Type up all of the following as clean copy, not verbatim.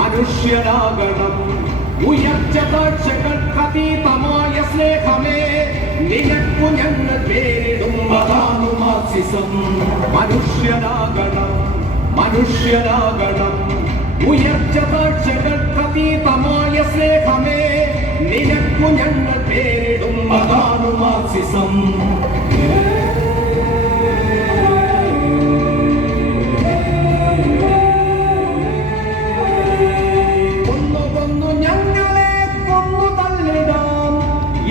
മനുഷ്യനാകണം ഉയർച്ച താഴ്ചകൾക്കതീതമായ സ്നേഹമേ നിനക്കു ഞങ്ങൾ പേരിടും അതാണു മാർക്സിസം മനുഷ്യനാകണം മനുഷ്യനാകണം ഉയർച്ച താഴ്ചകൾക്കതീതമായ സ്നേഹമേ നിനക്കു ഞങ്ങൾ പേരിടും അതാണു മാർക്സിസം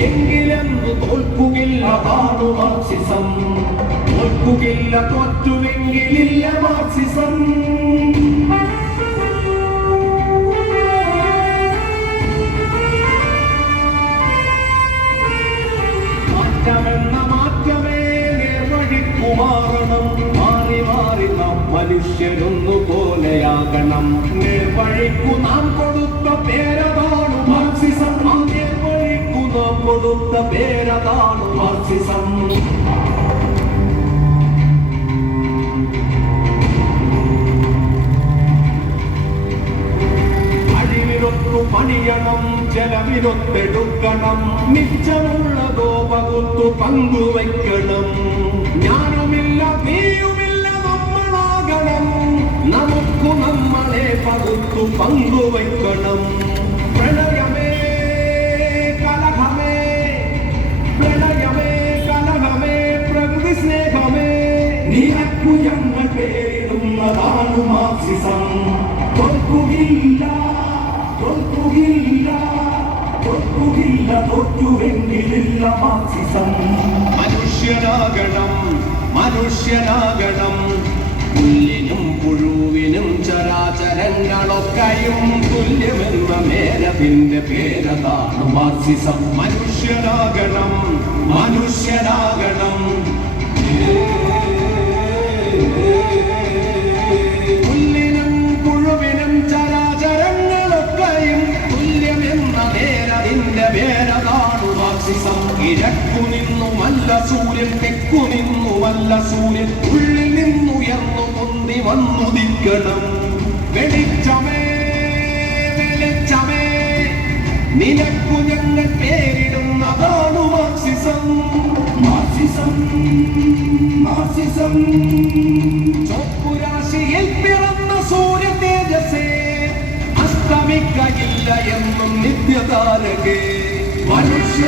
എങ്കിലെന്നു തോൽക്കുകയില്ല അതാണു മാർക്സിസം തോൽക്കുകയില്ല തോറ്റുവെങ്കിലില്ല മാർക്സിസം മാറ്റമെന്ന മാറ്റമേ നേർവഴിക്കു മാറണം മാറി മാറി നാം മനുഷ്യരൊന്നു പോലെയാകണം നേർവഴിക്കു നാം കൊടുത്ത പേരതാണു മാർക്സിസം കൊടുത്ത പേരതാണ് മാർക്സിസം അഴിവിനൊത്തു പണിയണം ചെലവിനൊത്തെടുക്കണം മിച്ചമുള്ളതോ പകുത്തു പങ്കുവയ്ക്കണം ഞാനുമില്ല നീയുമില്ല നമ്മളാകണം നമുക്കു നമ്മളെ പകുത്തു പങ്കുവയ്ക്കണം പ്രളയമേ സ്നേഹമേ നിനക്കു ഞങ്ങൾ പേരിടുന്നതാണു മാർക്സിസം തോൽക്കുകയില്ല തോൽക്കുകയില്ല തോൽക്കുകയില്ല തോറ്റുവെങ്കിലില്ല മാർക്സിസം മനുഷ്യനാകണം മനുഷ്യനാകണം പുല്ലിനും പുഴുവിനും ചരാചരങ്ങളൊക്കെയും തുല്യമെന്ന നേരത്തിന്റെ പേരതാണ് മാർക്സിസം മനുഷ്യനാകണം മനുഷ്യനാകണം പുല്ലിനും പുഴുവിനും ചരാചരങ്ങളൊക്കെയും തുല്യമെന്ന നേരതിന്റെ പേരതാണ് മാർക്സിസം കിഴക്കു നിന്നുമല്ല സൂര്യൻ തെക്കു നിന്നുമല്ല സൂര്യൻ ഉള്ളിൽ നിന്നുയർന്നു പൊന്തി വന്നുദിക്കണം വെളിച്ചമേ വെളിച്ചമേ നിനക്കു ഞങ്ങൾ പേരിടുന്നതാണു മാർക്സിസം മാർക്സിസം മാർക്സിസം ചോപ്പുരാശിയിൽ പിറന്ന സൂര്യ തേജസ്സേ അസ്തമിക്കയില്ല എന്നും നിത്യതാരകേ മനുഷ്യ